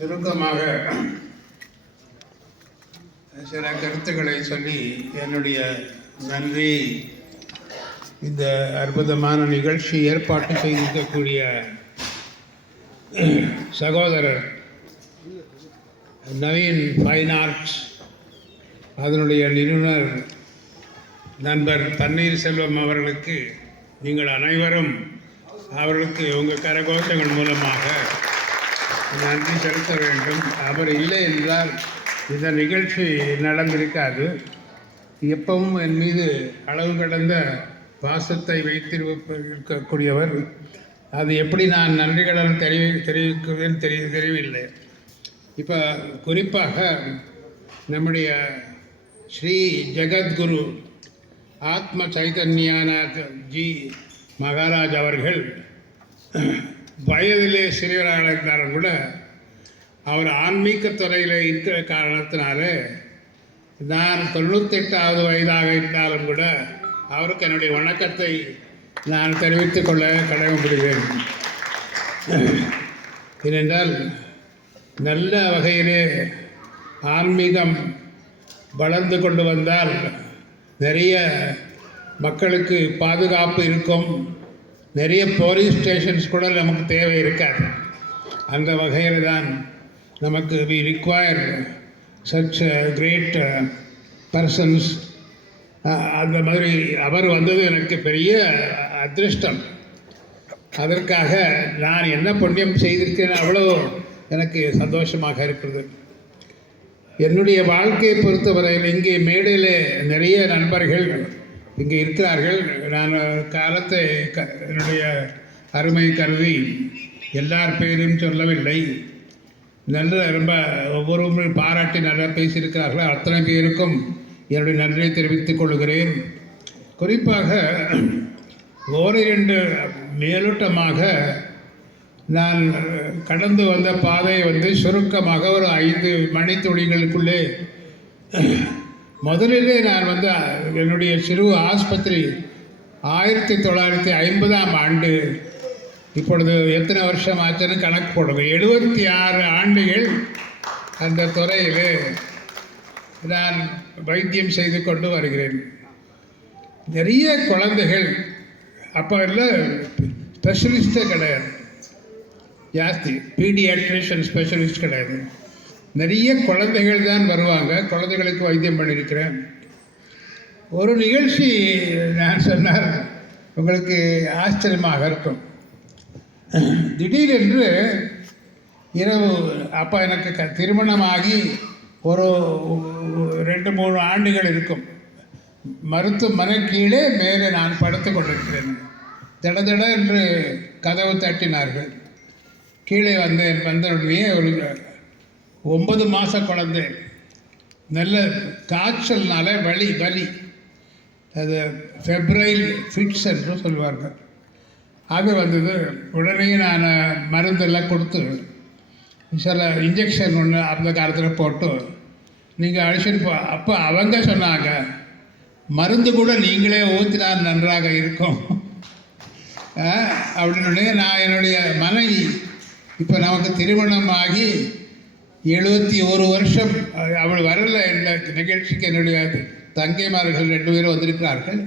சுருக்கமாக சில கருத்துக்களை சொல்லி என்னுடைய நன்றி இந்த அற்புதமான நிகழ்ச்சி ஏற்பாட்டு செய்திருக்கக்கூடிய சகோதரர் நவீன் ஃபைன் ஆர்ட்ஸ் அதனுடைய நிறுவனர் நண்பர் பன்னீர்செல்வம் அவர்களுக்கு நீங்கள் அனைவரும் அவர்களுக்கு உங்கள் கரகோஷங்கள் மூலமாக நன்றி செலுத்த வேண்டும். அவர் இல்லை என்றால் இந்த நிகழ்ச்சி நடந்திருக்காது. எப்பவும் என் மீது அளவு கடந்த பாசத்தை வைத்திருக்கக்கூடியவர். அது எப்படி நான் நன்றி கடன் தெரிவிக்குவேன்னு தெரியவில்லை. இப்போ குறிப்பாக நம்முடைய ஸ்ரீ ஜெகத்குரு ஆத்ம சைதன்யாநாத் ஜி மகாராஜ் அவர்கள் வயதிலே சிறியவராக இருந்தாலும் கூட அவர் ஆன்மீக துறையில் இருக்கிற காரணத்தினால நான் 98வது வயதாக இருந்தாலும் கூட அவருக்கு என்னுடைய வணக்கத்தை நான் தெரிவித்துக் கொள்ள கடமைப்படுகிறேன். ஏனென்றால் நல்ல வகையிலே ஆன்மீகம் வளர்ந்து கொண்டு வந்தால் நிறைய மக்களுக்கு பாதுகாப்பு இருக்கும். நிறைய போலீஸ் ஸ்டேஷன்ஸ் கூட நமக்கு தேவை இருக்காது. அந்த வகையில் தான் நமக்கு we require such great persons. அந்த மாதிரி அவர் வந்தது எனக்கு பெரிய அதிர்ஷ்டம். அதற்காக நான் என்ன புண்ணியம் செய்திருக்கேன் அவ்வளோ எனக்கு சந்தோஷமாக இருக்கிறது. என்னுடைய வாழ்க்கையை பொறுத்தவரையில் இங்கே மேடையில் நிறைய நண்பர்கள் இங்கே இருக்கிறார்கள். நான் காலத்தை என்னுடைய அருமை கருதி எல்லார் பேரையும் சொல்லவில்லை. நல்ல ரொம்ப ஒவ்வொருவரும் பாராட்டி நல்லா பேசியிருக்கிறார்கள். அத்தனை பேருக்கும் என்னுடைய நன்றியை தெரிவித்துக் கொள்கிறேன். குறிப்பாக ஓரிரண்டு மேலோட்டமாக நான் கடந்து வந்த பாதையை சுருக்கமாக ஒரு 5 மணித்துளிகளுக்குள்ளே முதலிலே நான் என்னுடைய சிறு ஆஸ்பத்திரி 1950ஆம் ஆண்டு, இப்பொழுது எத்தனை வருஷம் ஆச்சுன்னு கணக்கு போடுங்க, 76 ஆண்டுகள் அந்த துறையில் நான் வைத்தியம் செய்து கொண்டு வருகிறேன். நிறைய குழந்தைகள் அப்போ இல்லை, ஸ்பெஷலிஸ்டே கிடையாது, ஜாஸ்தி பீடியாட்ரிஷியன் ஸ்பெஷலிஸ்ட் கிடையாது. நிறைய குழந்தைகள் தான் வருவாங்க. குழந்தைகளுக்கு வைத்தியம் பண்ணியிருக்கிறேன். ஒரு நிகழ்ச்சி நான் சொன்னால் உங்களுக்கு ஆச்சரியமாக இருக்கும். திடீரென்று இரவு அப்போ எனக்கு திருமணமாகி ஒரு 2-3 ஆண்டுகள் இருக்கும். மருத்துவமனை கீழே மேலே நான் படுத்து கொண்டிருக்கிறேன். தட என்று கதவு தட்டினார்கள். கீழே வந்தவுடனே ஒரு 9 மாத குழந்தை, நல்ல காய்ச்சல்னால வலி அது ஃபெப்ரைல் ஃபிட்ஸ் என்று சொல்வார்கள். அது வந்தது. உடனே நான் மருந்தெல்லாம் கொடுத்து சில இன்ஜெக்ஷன் ஒன்று அந்த காலத்தில் போட்டு நீங்கள் அழைச்சிட்டு அப்போ அவங்க சொன்னாங்க, மருந்து கூட நீங்களே ஊற்றினா நன்றாக இருக்கும் அப்படின்னு. நான் என்னுடைய மனைவி இப்போ நமக்கு திருமணமாகி 71 வருஷம், அவள் வரல இந்த நிகழ்ச்சிக்கு. என்னுடைய தங்கைமார்கள் 2 பேரும் வந்திருக்கிறார்கள்.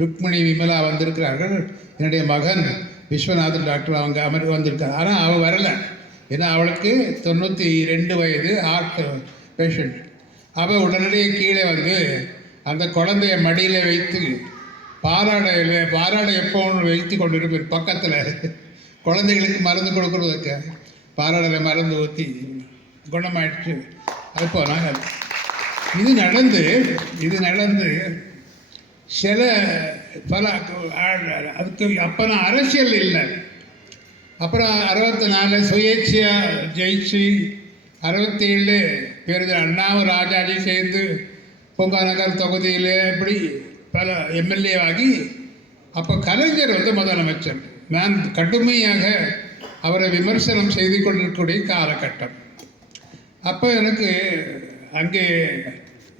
ருக்மிணி விமலா வந்திருக்கிறார்கள். என்னுடைய மகன் விஸ்வநாதன் டாக்டர் அவங்க வந்திருக்காங்க. ஆனால் அவள் வரலை. ஏன்னா அவளுக்கு 92 வயது, ஹார்ட் பேஷண்ட். அவள் உடனடியே கீழே அந்த குழந்தைய மடியில் வைத்து பாராடை எப்போவும் வைத்து கொண்டிருப்பேன் பக்கத்தில். குழந்தைகளுக்கு மருந்து கொடுக்குறதுக்கு பாராடையில் மருந்து ஊற்றி குணமாயிடுச்சு. அது போனாங்க. இது நடந்து சில பல அதுக்கு அப்போ நான் அரசியல் இல்லை. அப்புறம் 64 சுயேட்சையாக ஜெயிச்சு 67 பேருந்து அண்ணாவும் ராஜாஜி சேர்ந்து பொங்காநகர் தொகுதியில் இப்படி பல எம்எல்ஏ ஆகி அப்போ கலைஞர் முதலமைச்சர். நான் கடுமையாக அவரை விமர்சனம் செய்து கொண்டிருக்கக்கூடிய காலகட்டம். அப்போ எனக்கு அங்கே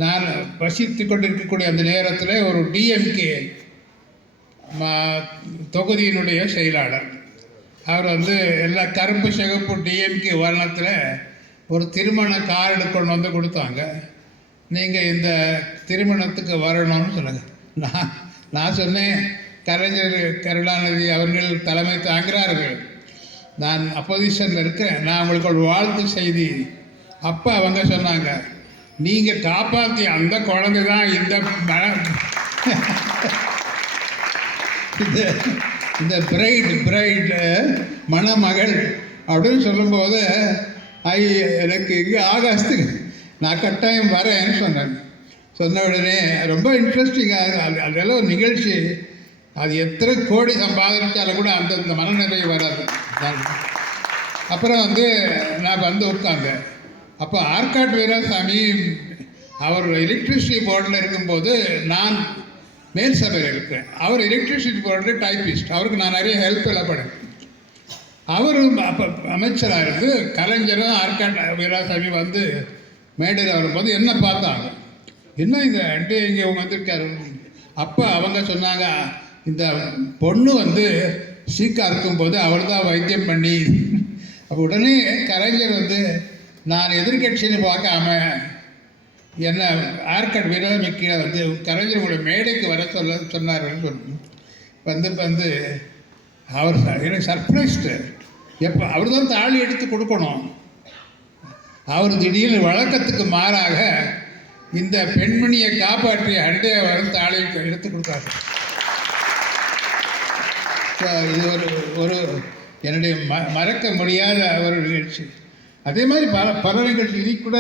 நான் வசித்து கொண்டிருக்கக்கூடிய அந்த நேரத்தில் ஒரு டிஎம்கே தொகுதியினுடைய செயலாளர் அவர் எல்லா கருப்பு சிகப்பு டிஎம்கே வர்ணத்தில் ஒரு திருமண கார்டு கொண்டு வந்து கொடுத்தாங்க. நீங்கள் இந்த திருமணத்துக்கு வரணும்னு சொன்னாங்க. நான் சொன்னேன், கலைஞர் கருணாநிதி அவர்கள் தலைமை தாங்கிறார்கள், நான் அப்போசிஷனில் இருக்கிறேன், நான் உங்களுக்கு ஒரு வாழ்த்து செய்தி. அப்போ அவங்க சொன்னாங்க, நீங்கள் காப்பாற்றி அந்த குழந்தை தான் இந்த பிரைடு மணமகள் அப்படின்னு சொல்லும்போது எனக்கு இங்கே ஆகாசத்துக்கு நான் கட்டாயம் வரேன்னு சொன்னேன். சொன்ன உடனே ரொம்ப இன்ட்ரெஸ்டிங்காக அதெல்லாம் ஒரு நிகழ்ச்சி. அது எத்தனை கோடி சம்பாதிச்சாலும் கூட அந்த மனநிலை வராது. அப்புறம் நான் உட்காந்தேன். அப்போ ஆற்காட்டு வீராசாமி அவர் எலக்ட்ரிசிட்டி போர்டில் இருக்கும்போது நான் மேல் சபையில் இருக்கிறேன். அவர் எலக்ட்ரிசிட்டி போர்டில் டைப்பிஸ்ட். அவருக்கு நான் நிறைய ஹெல்ப் எல்லாம் பண்ணேன். அவர் அப்போ அமைச்சராக இருந்து கலைஞரும் ஆற்காட்டு வீராசாமி மேடையில் வரும்போது என்ன பார்த்தாங்க, என்ன இந்த அண்டே இங்கே வந்திருக்காரு. அப்போ அவங்க சொன்னாங்க, இந்த பொண்ணு சீக்காக இருக்கும்போது அவள் தான் வைத்தியம் பண்ணி. அப்போ உடனே கலைஞர் நான் எதிர்கட்சின்னு பார்க்காம என்ன ஆற்காடு வீராசாமி கீழே கலைஞர் உங்களை மேடைக்கு வர சொன்னார்னு சொல்லி அவர் எனக்கு சர்ப்ரைஸ்டு. எப்போ அவர் தான் தாலி எடுத்து கொடுக்கணும். அவர் திடீர்னு வழக்கத்துக்கு மாறாக இந்த பெண்மணியை காப்பாற்றிய அண்டையை தாலி எடுத்து கொடுத்தாரு. இது ஒரு என்னுடைய மறக்க முடியாத ஒரு நிகழ்ச்சி. அதே மாதிரி பல நிகழ்ச்சி. இது கூட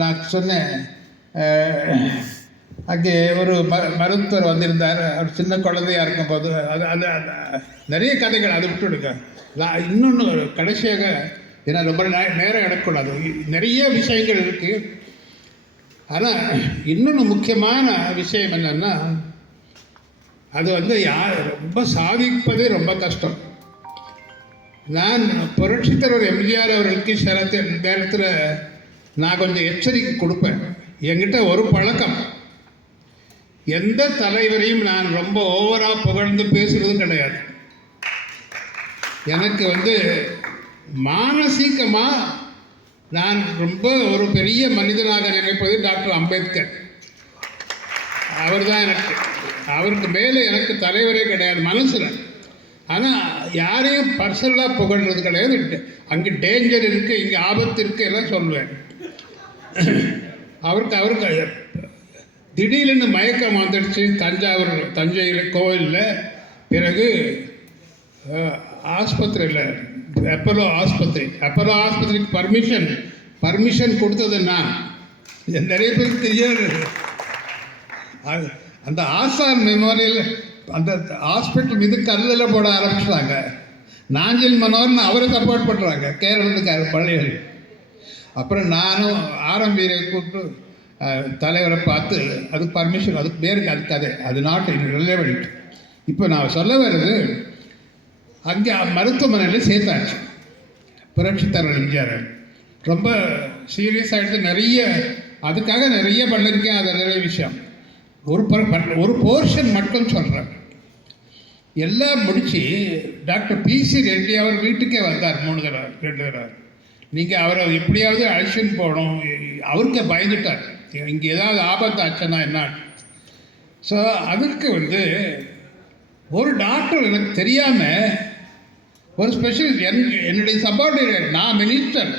நான் சொன்னேன், அங்கே ஒரு மருத்துவர் வந்திருந்தார். அவர் சின்ன குழந்தையாக இருக்கும்போது அது நிறைய கதைகள் அதை விட்டுடுங்க. இன்னொன்று கடைசியாக, ஏன்னா ரொம்ப நேரம் எடுக்கக்கூடாது, நிறைய விஷயங்கள் இருக்குது. ஆனால் இன்னொன்று முக்கியமான விஷயம் என்னென்னா, அது ரொம்ப சாதிப்பதே ரொம்ப கஷ்டம். நான் புரட்சித் தலைவர் எம்ஜிஆர் அவர்களுக்கு சில நேரத்தில் நான் கொஞ்சம் எச்சரிக்கை கொடுப்பேன். என்கிட்ட ஒரு பழக்கம், எந்த தலைவரையும் நான் ரொம்ப ஓவராக புகழ்ந்து பேசுகிறது கிடையாது. எனக்கு மானசீகமாக நான் ரொம்ப ஒரு பெரிய மனிதனாக நினைப்பது டாக்டர் அம்பேத்கர். அவர் தான் அவருக்கு மேலே எனக்கு தலைவரே கிடையாது மனசில். ஆனால் யாரையும் பர்சனலாக புகழ்றது கிடையாது. அங்கே டேஞ்சர் இருக்குது, இங்கே ஆபத்து இருக்குது எல்லாம் சொல்லுவேன். அவருக்கு திடீர்னு மயக்கம் வந்துடுச்சு தஞ்சையில் கோவிலில். பிறகு ஆஸ்பத்திரியில் அப்போலோ ஆஸ்பத்திரிக்கு பர்மிஷன் கொடுத்தது நான். நிறைய பேருக்கு தெரியாது. அந்த ஆசான் மெமோரியல் அந்த ஹாஸ்பிட்டல் மீது கல்லில் போட ஆரம்பிச்சிட்டாங்க. நாஞ்சில் மனோர்னு அவரை சப்போர்ட் பண்ணுறாங்க, கேரளத்துக்கார பள்ளிகள். அப்புறம் நானும் ஆரம்பீரை கூப்பிட்டு தலைவரை பார்த்து அதுக்கு பர்மிஷன், அதுக்கு பேருக்கு அது கதை, அது நாட் ரிலவெண்ட். இப்போ நான் சொல்ல வருது, அங்கே மருத்துவமனையில் சேர்த்தாச்சு. புரட்சித் தலைவர் எம்ஜிஆர் ரொம்ப சீரியஸாக எடுத்து அதுக்காக நிறைய பண்ணியிருக்கேன். அது நிறைய விஷயம். ஒரு போர்ஷன் மட்டும் சொல்கிறேன். எல்லாம் முடித்து டாக்டர் பிசி ரெட்டி அவர் வீட்டுக்கே வந்தார் 2 தடவை. நீங்கள் அவரை எப்படியாவது அழைச்சின்னு போகணும். அவருக்கு பயந்துட்டார், இங்கே ஏதாவது ஆபத்து ஆச்சுன்னா என்ன. ஸோ அதுக்கு ஒரு டாக்டர் எனக்கு தெரியாமல் ஒரு ஸ்பெஷலிஸ்ட் என்னுடைய சபார்டினேட், நான் மினிஸ்டர்,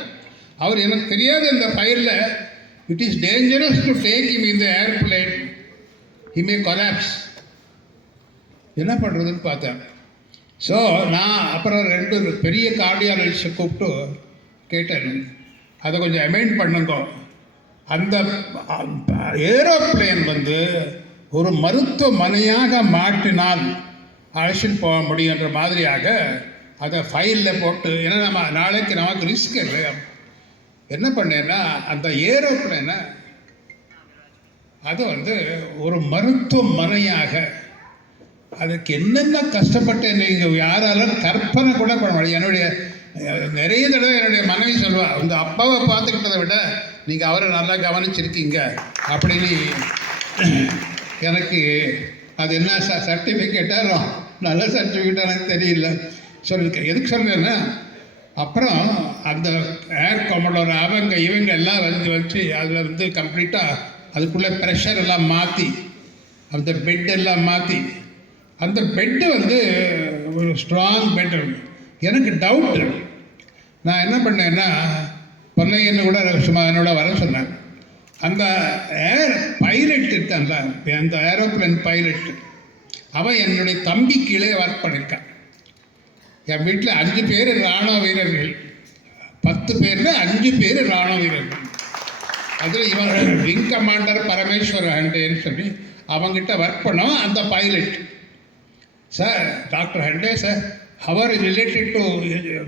அவர் எனக்கு தெரியாத இந்த ஃபைலில் it is dangerous to take him in the airplane, he may collapse. என்ன பண்ணுறதுன்னு பார்த்தேன். ஸோ நான் அப்புறம் 2 பெரிய கார்டியாலஜிஸ்ட்டை கூப்பிட்டு கேட்டேன், அதை கொஞ்சம் அமெண்ட் பண்ணுங்க. அந்த ஏரோப்ளேன் ஒரு மருத்துவமனையாக மாற்றினால் அழைச்சிட்டு போக முடியுன்ற மாதிரியாக அதை ஃபைலில் போட்டு, ஏன்னா நாளைக்கு நமக்கு ரிஸ்க் இல்லை. என்ன பண்ணேன்னா அந்த ஏரோப்ளேனை அது ஒரு மருத்துவமனையாக, அதுக்கு என்னென்ன கஷ்டப்பட்டேன் நீங்கள் யாராலும் கற்பனை கூட பண்ண முடியாது. என்னுடைய நிறைய தடவை என்னுடைய மனைவி சொல்லுவா, உங்கள் அப்பாவை பார்த்துக்கிட்டதை விட நீங்கள் அவரை நல்லா கவனிச்சிருக்கீங்க அப்படின்னு. எனக்கு அது என்ன சர்டிஃபிகேட்டாக நல்ல சர்டிஃபிகேட்டாக எனக்கு தெரியல. சொல்லியிருக்கேன். எதுக்கு சொல்கிறேன்னா, அப்புறம் அந்த ஏர் கமோடோர் இவங்க எல்லாம் வச்சு அதில் வந்து கம்ப்ளீட்டாக அதுக்குள்ளே ப்ரெஷர் எல்லாம் மாற்றி அந்த பெட்டெல்லாம் மாற்றி அந்த பெட்டு வந்து ஒரு ஸ்ட்ராங் பெட்டு. எனக்கு டவுட்டு, நான் என்ன பண்ணேன்னா பொன்னையன்னு கூட சும்மா என்னோட வர சொன்னாங்க. அந்த பைலட் இருக்கான்ல, அந்த ஏரோப்ளேன் பைலட், அவன் என்னுடைய தம்பி கீழே ஒர்க் பண்ணியிருக்கான். என் வீட்டில் 5 பேர் இராணுவ வீரர்கள், 10 பேரில் 5 பேர் இராணுவ வீரர்கள். அதில் இவன் விங் கமாண்டர் பரமேஸ்வர் ஹண்டேன்னு சொல்லி அவங்ககிட்ட ஒர்க் பண்ணோம். அந்த pilot, sir doctor Hande sir, hour related to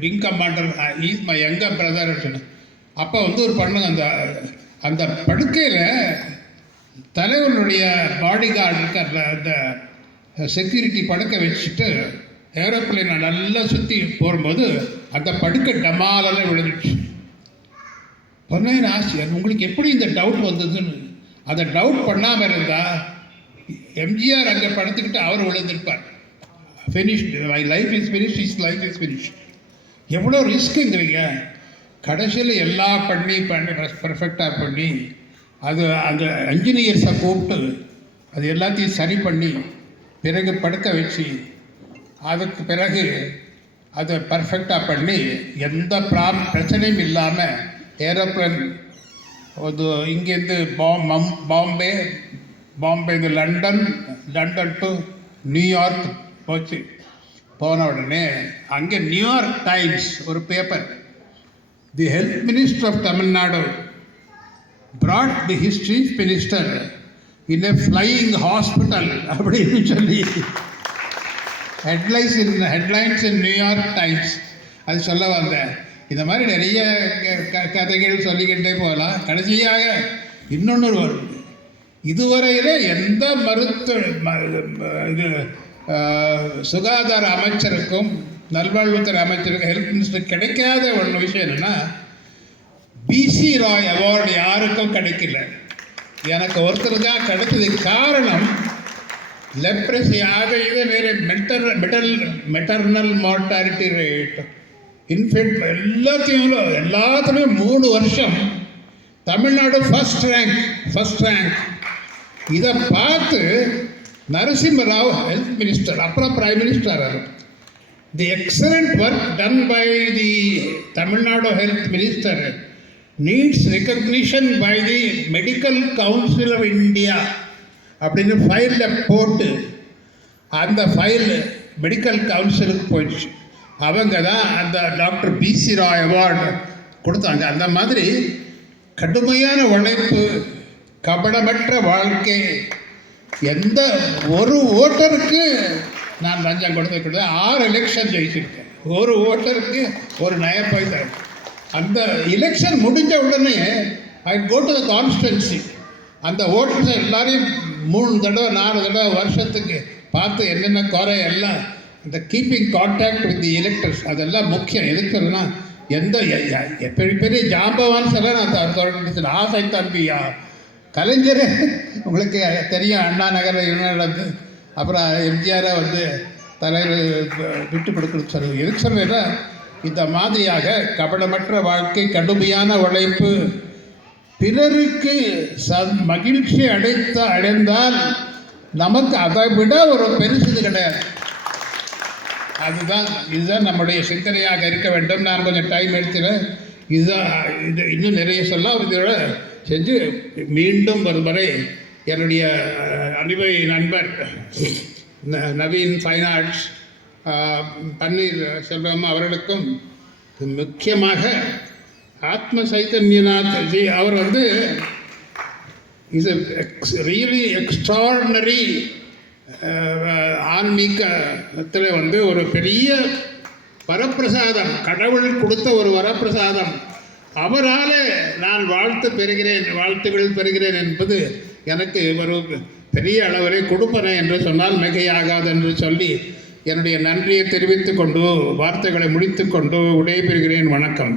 wing commander, is my younger brother சொன்னேன். அப்போ வந்து ஒரு பண்ணுங்க, அந்த அந்த படுக்கையில் தலைவனுடைய பாடி கார்டு இருக்கார்ல, அந்த செக்யூரிட்டி படுக்கை வச்சுட்டு ஏரோப்ளைனை நல்லா சுற்றி போகும்போது அந்த படுக்கை டமாலெல்லாம் விழுந்துச்சு. பொன்னையன் ஆசிரியர், உங்களுக்கு எப்படி இந்த டவுட் வந்ததுன்னு. அதை டவுட் பண்ணாமல் இருந்தால் எம்ஜிஆர் அங்கே படுத்துக்கிட்டு அவர் விழுந்திருப்பார். Finished, my life is finish, is life is finish. எவ்வளோ ரிஸ்க்குங்கிறீங்க. கடைசியில் எல்லாம் பண்ணி பர்ஃபெக்டாக பண்ணி அது அந்த இன்ஜினியர்ஸை கூப்பிட்டு அது எல்லாத்தையும் சரி பண்ணி பிறகு படுக்க வச்சு அதுக்கு பிறகு அதை பர்ஃபெக்டாக பண்ணி எந்த பிரச்சனையும் இல்லாமல் ஏரோப்ளேன் அது இங்கேருந்து பாம்பேந்து லண்டன் டு நியூயார்க் போச்சு. போன உடனே அங்கே நியூயார்க் டைம்ஸ் ஒரு paper, the health minister of Tamil Nadu brought the history minister in a flying hospital அப்படின்னு சொல்லி ஹெட்லைன்ஸ் இன் நியூயார்க் டைம்ஸ். அது சொல்ல வந்தேன். இந்த மாதிரி நிறைய கதைகள் சொல்லிக்கிட்டே போகலாம். கடைசியாக இன்னொன்று வருது, இதுவரையில் எந்த இது சுகாதார அமைச்சருக்கும் நல்வாழ்வுத்துறை அமைச்சருக்கும் ஹெல்த் மினிஸ்டர் கிடைக்காத ஒன்று விஷயம் என்னென்னா, பிசி ராய் அவார்டு யாருக்கும் கிடைக்கல. எனக்கு ஒருத்தர் தான் கிடைச்சது. காரணம் லெப்ரசி இது வேறு மெட்டர்னல் மார்டாலிட்டி ரேட், இன்ஃபெக்ட் எல்லாத்துலேயும் 3 வருஷம் தமிழ்நாடு ஃபஸ்ட் ரேங்க். இதை பார்த்து நரசிம்மராவ் ஹெல்த் மினிஸ்டர், அப்புறம் prime minister, the excellent work done by the Tamil Nadu health minister needs recognition by the medical council of India அப்படின்னு ஃபைலில் போட்டு அந்த ஃபைல் மெடிக்கல் கவுன்சிலுக்கு போயிடுச்சு. அவங்க தான் அந்த டாக்டர் பிசி ராய் அவார்டு கொடுத்தாங்க. அந்த மாதிரி கடுமையான உழைப்பு, கபடமற்ற வாழ்க்கை. எந்த ஒரு ஓட்டருக்கு நான் லஞ்சம் கொடுத்து 6 எலெக்ஷன் ஜெயிச்சிருக்கேன். ஒரு ஓட்டருக்கு ஒரு நயப்பைசா. அந்த எலெக்ஷன் முடிஞ்ச உடனே ஐ கோ டு த கான்ஸ்டிட்யூன்சி. அந்த ஓட்டர்ஸை எல்லாரையும் 3 தடவை 4 தடவை வருஷத்துக்கு பார்த்து என்னென்ன குறை எல்லாம் இந்த keeping contact with the electors அதெல்லாம் முக்கியம். எதுக்குன்னா பெரிய பெரிய ஜாம்பவான்ஸ் எல்லாம் நான் தொடர்ந்து ஆசை தம்பியா கலைஞர் உங்களுக்கு தெரியும், அண்ணா நகரில் நடந்து அப்புறம் எம்ஜிஆரை வந்து தலைவர் விட்டு கொடுக்குறது சொல்லுவது. எதுக்கு சொல்லுவேன்னா, இந்த மாதிரியாக கபடமற்ற வாழ்க்கை, கடுமையான உழைப்பு, பிறருக்கு மகிழ்ச்சி அடைந்தால் நமக்கு அதை விட ஒரு பெருசு கிடையாது. இதுதான் நம்முடைய சிந்தனையாக இருக்க வேண்டும். நான் கொஞ்சம் டைம் எடுத்துகிறேன். இது இன்னும் நிறைய சொல்ல இதோட செஞ்சு மீண்டும் ஒரு முறை என்னுடைய அனிமை நண்பர் நவீன் ஃபைன் ஆர்ட்ஸ் பன்னீர் செல்வம் அவர்களுக்கும், முக்கியமாக ஆத்ம சைத்தன்யநாத் ஜி, அவர் வந்து இஸ் ரியலி எக்ஸ்ட்ரார்டினரி ஆன்மீகத்தில் வந்து ஒரு பெரிய வரப்பிரசாதம், கடவுள் கொடுத்த ஒரு வரப்பிரசாதம். அவரால் நான் வாழ்த்துகள் பெறுகிறேன் என்பது எனக்கு ஒரு பெரிய அளவிலே கொடுப்பன என்று சொன்னால் மிகையாகாது என்று சொல்லி என்னுடைய நன்றியை தெரிவித்துக் கொண்டு வார்த்தைகளை முடித்துக்கொண்டு விடைபெறுகிறேன். வணக்கம்.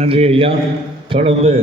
நன்றி ஐயா. தொடர்ந்து